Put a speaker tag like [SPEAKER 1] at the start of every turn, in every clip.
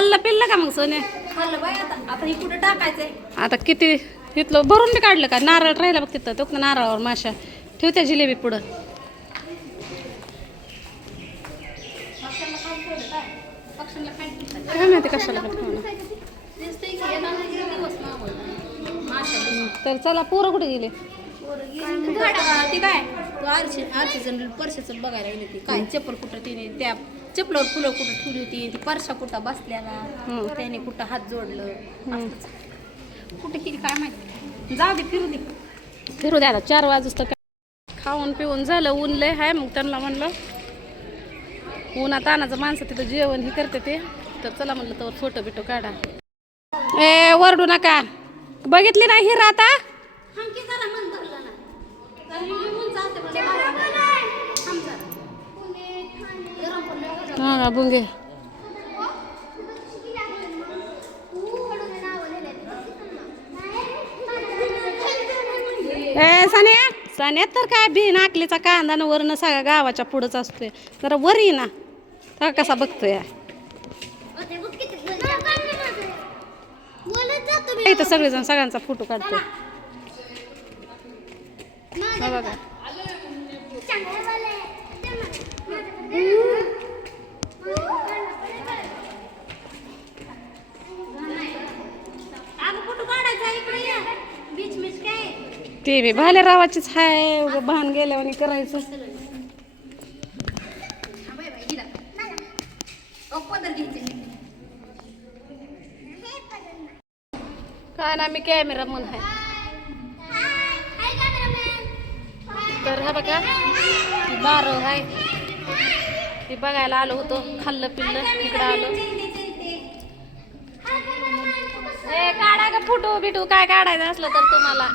[SPEAKER 1] खाल्लं पिल्लं का मग सोने
[SPEAKER 2] खाल्लं बाई आता. आता हे कुठं टाकायचंय?
[SPEAKER 1] आता किती इथलं भरून बी काढलं का? नारळ राहिला बघ तिथं. तो नारळावर माशा. ठेव त्या जिलेबी पुढं. काय? माहिती कशाला तर चला पोरं कुठे गेले?
[SPEAKER 2] ती काय तू आरशे आरशेचं परशाचं बघायला गेली ती. काय? चप्पल कुठं तिने त्या चप्पलावर फुलं कुठं ठेवली होती? ती परशा कुठं बसल्याला. त्याने कुठं हात जोडलं? असंच. कुठे केली काय माहिती? जाऊ दे फिरू दे.
[SPEAKER 1] फिरू द्या आता चार वाजता काय? खाऊन पिऊन झालं ऊन लय हाय मग त्यांना म्हणलं. उन्हात तानाचं माणसं तिथं जेवण हे करते ते. तर चला म्हणलं तर छोटं बिटं काढा. ए वरडू नका. बघितली नाही हिरा आता?
[SPEAKER 2] जरा मन धरलं ना बाहेर. थांब जरा. गरम
[SPEAKER 1] हा बुंगे ए सान्या सान्यात तर काय बी नाकलीचा कांदा न वरनं सगळ्या गावाच्या पुढंच असतोय. जरा वर ये ना. हा कसा बघतोय? इथं सगळेजण सगळ्यांचा फोटो काढतोय. हा बघा. ते बी. भाल्या रावाचीच हाय भान गेल्यावर करायचं. काय ना मी कॅमेरा मन आहे तर हा बघा ती बारव आहे ती बघायला आलो होतो खाल्लं पिल्लं इकडं आलो. काढा का फोटो बिटू काय काढायचं असलं तर तुम्हाला.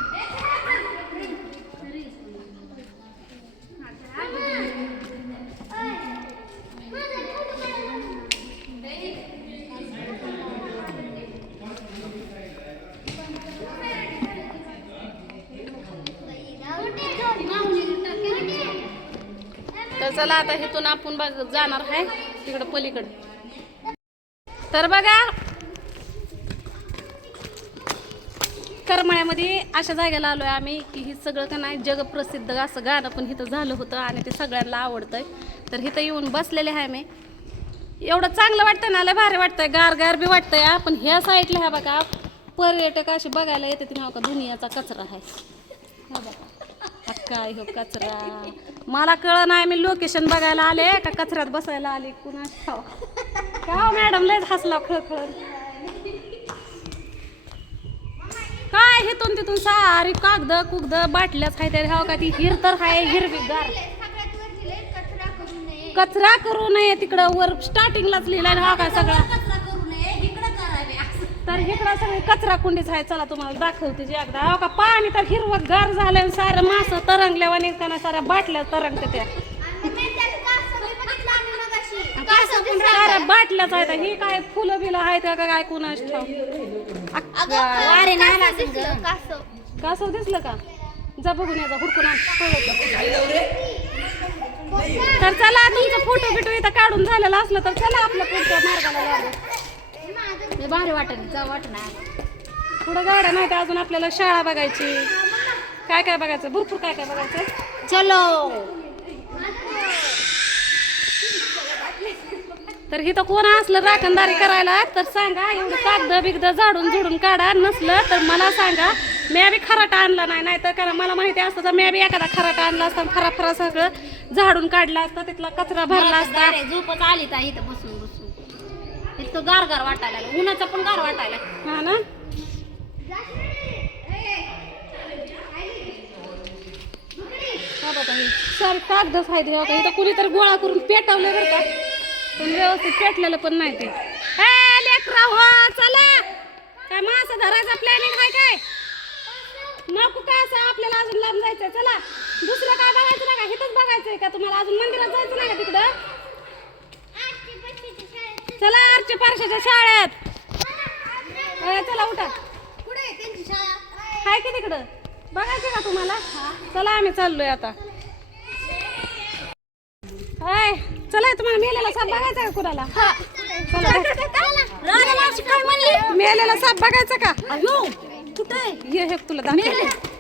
[SPEAKER 1] तर चला आता इथून आपण बघ जाणार आहे तिकडं पलीकडं. तर बघा करमळ्यामध्ये अशा जागेला आलोय आम्ही की हे सगळं का नाही जगप्रसिद्ध असं गाणं पण इथं झालं होतं आणि ते सगळ्यांना आवडतंय. तर इथं येऊन बसलेले आहे मी एवढं चांगलं वाटतं ना लय भारी वाटतंय गार गार बी वाटतंय आपण ह्या साईडला ह्या बघा पर्यटक असे बघायला येते तिने का दुनियाचा कचरा आहे. हा बघा. काय हो कचरा? मला कळ नाही मी लोकेशन बघायला आले का कचऱ्यात बसायला आले कुणा का हो मॅडम लयच हसला खळखळ काय हेतून तिथून सारी कागद कुगद बाटल्याच आहे त्या हो का ती? हिर तर हाय हिरवीगार. कचरा करू नये. तिकडं वर स्टार्टिंगलाच लिहिलाय हा हो का सगळा
[SPEAKER 2] कचरा करू नये इकडं करावे असं
[SPEAKER 1] तर इकडं सगळी कचरा कुंडीच आहे. चला तुम्हाला दाखवते जी एकदा. हो का पाणी तर हिरवं गार झालं सारं मास तरंगल्यावर निघताना साऱ्या बाटल्या तरंगते त्या. साऱ्या बाटल्याच आहेत. ही काय फुलं बिलं आहेत का काय कुणाच ठाव
[SPEAKER 2] वारे नाही
[SPEAKER 1] कसं. दिसलं का? जा बघून याचा हुडकून आण. तर चला तुमचं फोटो बिटो इथं काढून झालेला असलं तर चला आपल्या पुढच्या मार्गाला
[SPEAKER 2] लय भारी वाटत जा वाटणार
[SPEAKER 1] पुढं गाड्या नाही तर अजून आपल्याला शाळा बघायची. काय काय बघायचं? भरपूर काय काय बघायचं?
[SPEAKER 2] चलो.
[SPEAKER 1] तर इथं कोण असलं राखणदारी करायला तर सांगा एवढं कागद बिगद झाडून झुडून काढा नसलं तर मला सांगा. मी बी खराटा आणला नाही नाहीतर कारण मला माहिती असतं तर मी बी एखादा खराटा आणला असता खरा खरा सगळं झाडून काढला असता तिथला कचरा भरला असता.
[SPEAKER 2] झोपच आली ता इथं बसून बसून. इतकं गार गार वाटायला लागलं. उन्हाचं पण गार वाटायला
[SPEAKER 1] हा ना? सारे कागदच आहेत हे बघा इथं कुणीतरी गोळा करून पेटवले बरं का? पण व्यवस्थित पेटलेलं पण नाही ते. लेकरं हो चला. काय मासा धरायचा प्लॅनिंग आहे काय? नको काय असं आपल्याला अजून लांब जायचंय. चला. दुसरं काय बघायचं नाही का? इथंच बघायचंय का तुम्हाला? अजून मंदिरात जायचं नाही का तिकडं? चला आरच्या पारशाच्या शाळेत. ए, चला उठा.
[SPEAKER 2] कुठे त्यांची शाळा?
[SPEAKER 1] हाय की तिकडं? बघायचं का तुम्हाला? चला आम्ही चाललोय आता. हाय चला तुम्हाला मेलेला साप बघायचा का कुणाला? चला मेलेला साप बघायचा का?
[SPEAKER 2] अयो कुठे
[SPEAKER 1] ये हे तुला दाखवते.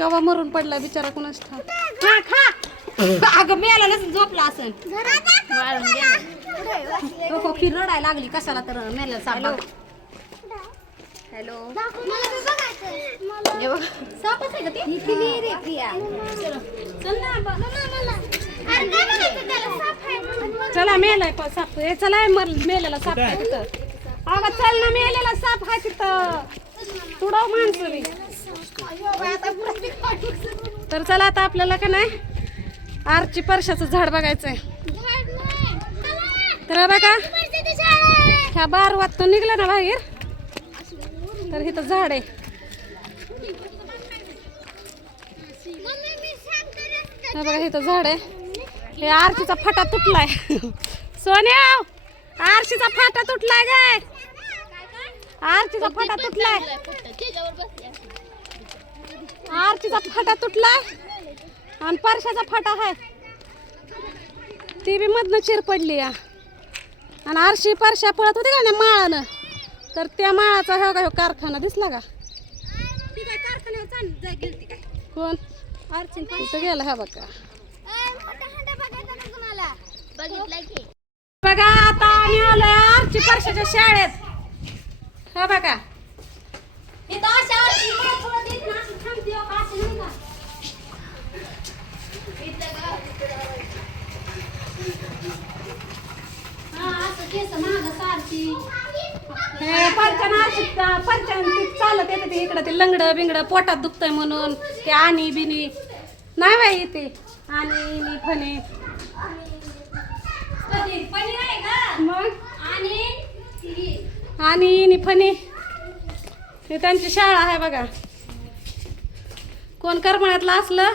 [SPEAKER 1] कवा मरून पडला बिचारा कुणाच
[SPEAKER 2] खा खा. अगं मेला नसेल झोपला असेल. वाळून गेलं तो खोकी रडायला लागली. कशाला तर मेला साप हॅलो. सापच आहे का ते? चल. ना बा.
[SPEAKER 1] चला मेलाय पण साप? हे चला मर मेलेला साप आहे तिथं. अगं चल ना मेलेला साप आहे तिथं. तुडव माणसं मी. तर चला आता आपल्याला का नाही? आरची परशाचं झाड बघायचंय. तर बघा ह्या बार वाजता निघला ना बाहेर. तर इथं झाड आहे. हा बघा तर झाड आहे. हे आरशीचा फाटा तुटलाय. सोन्या आरशीचा फाटा तुटलाय काय आरशीचा फाटा तुटलाय. आरशीचा फाटा तुटलाय आणि परशाचा फाटा आहे. ती बी मधनं चिर पडली या. आणि आरशी परशा पळत होती का नाही माळानं? तर त्या माळाचा हो का ह्यो कारखाना दिसला का?
[SPEAKER 2] ती काय कारखान्यावर चाल- जा- गेलती काय?
[SPEAKER 1] कोण? कुठं गेला हा बघा.
[SPEAKER 3] बघितलं की.
[SPEAKER 1] बघा आता आम्ही आलोय आरची परशाच्या शाळेत. हा बघा
[SPEAKER 2] इथं अशा अर्ची मला थोडं देत ना, अशी थांबते हो का, अशी नाही का? हा, असं केस मागं सारखी.
[SPEAKER 1] हे पंचन आरशीत पंचन ते चालत येते ते इकडं ते लंगडं बिंगडं पोटात दुखतंय म्हणून ते आणि बिनी. नाही बाई येते आणि नी फणे. मग?
[SPEAKER 2] आणि? ती-
[SPEAKER 1] नी फणे. हे त्यांची शाळा आहे बघा. कोण करमळ्यातलं असलं?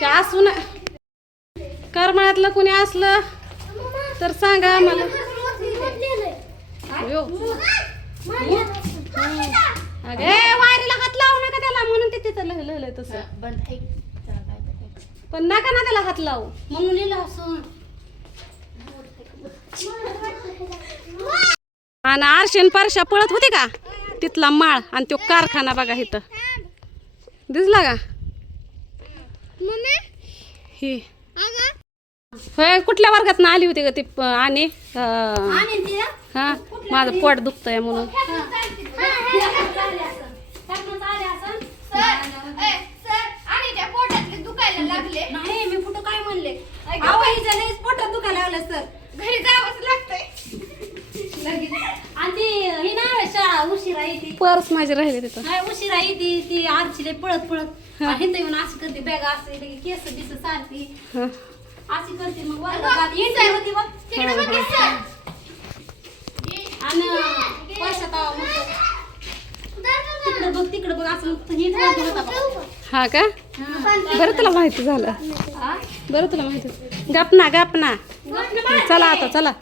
[SPEAKER 1] ते असून. करमळ्यातलं कोणी असलं? तर सांगा यो. अगं, ए, वारीला हात लावू नका त्याला म्हणून ते तिथं लह- लहलंय तसं.
[SPEAKER 2] बंद ऐक काय ऐक.
[SPEAKER 1] पण नका ना त्याला हात लावू.
[SPEAKER 2] म्हणून लिहिलं असं
[SPEAKER 1] आणि आरशेन परशा पळत होते का? तिथला माळ आणि तो कारखाना बघा इथं. दिसला का? ही. होय कुठल्या वर्गात आली होती का ती प- आणि अं,
[SPEAKER 2] ना,
[SPEAKER 1] हा? माझं पोट दुखतंय म्हणून.
[SPEAKER 3] आणि त्या पोटातले दुखायला लागले.
[SPEAKER 2] नाही मी कुठं काय म्हणले? अहो, हिच्या लईच पोटात दुखायला लागलं सर.
[SPEAKER 3] घरी जावंच लागतंय.
[SPEAKER 2] आणि ती ही ना शाळा उशिरा येते.
[SPEAKER 1] पर्स माझी राहिली तिथं.
[SPEAKER 2] नाही उशिरा येते ती आरची पळत पळत. आणि इथं येऊन अशी करते बॅग असते केस बिस सारती
[SPEAKER 1] हा.
[SPEAKER 2] अशी करते मग वर्गात होती बघ
[SPEAKER 3] तिकडे बघ की सर.
[SPEAKER 2] आणि पैशात आवा म्हणतो. तिकडं बघ तिकडं बघ असं हेच म्हणतो होता बघ.
[SPEAKER 1] हा का?
[SPEAKER 2] हा.
[SPEAKER 1] बरं तुला माहिती झालं.
[SPEAKER 2] हा?
[SPEAKER 1] बरं तुला माहिती गपना गपना चला आता चला.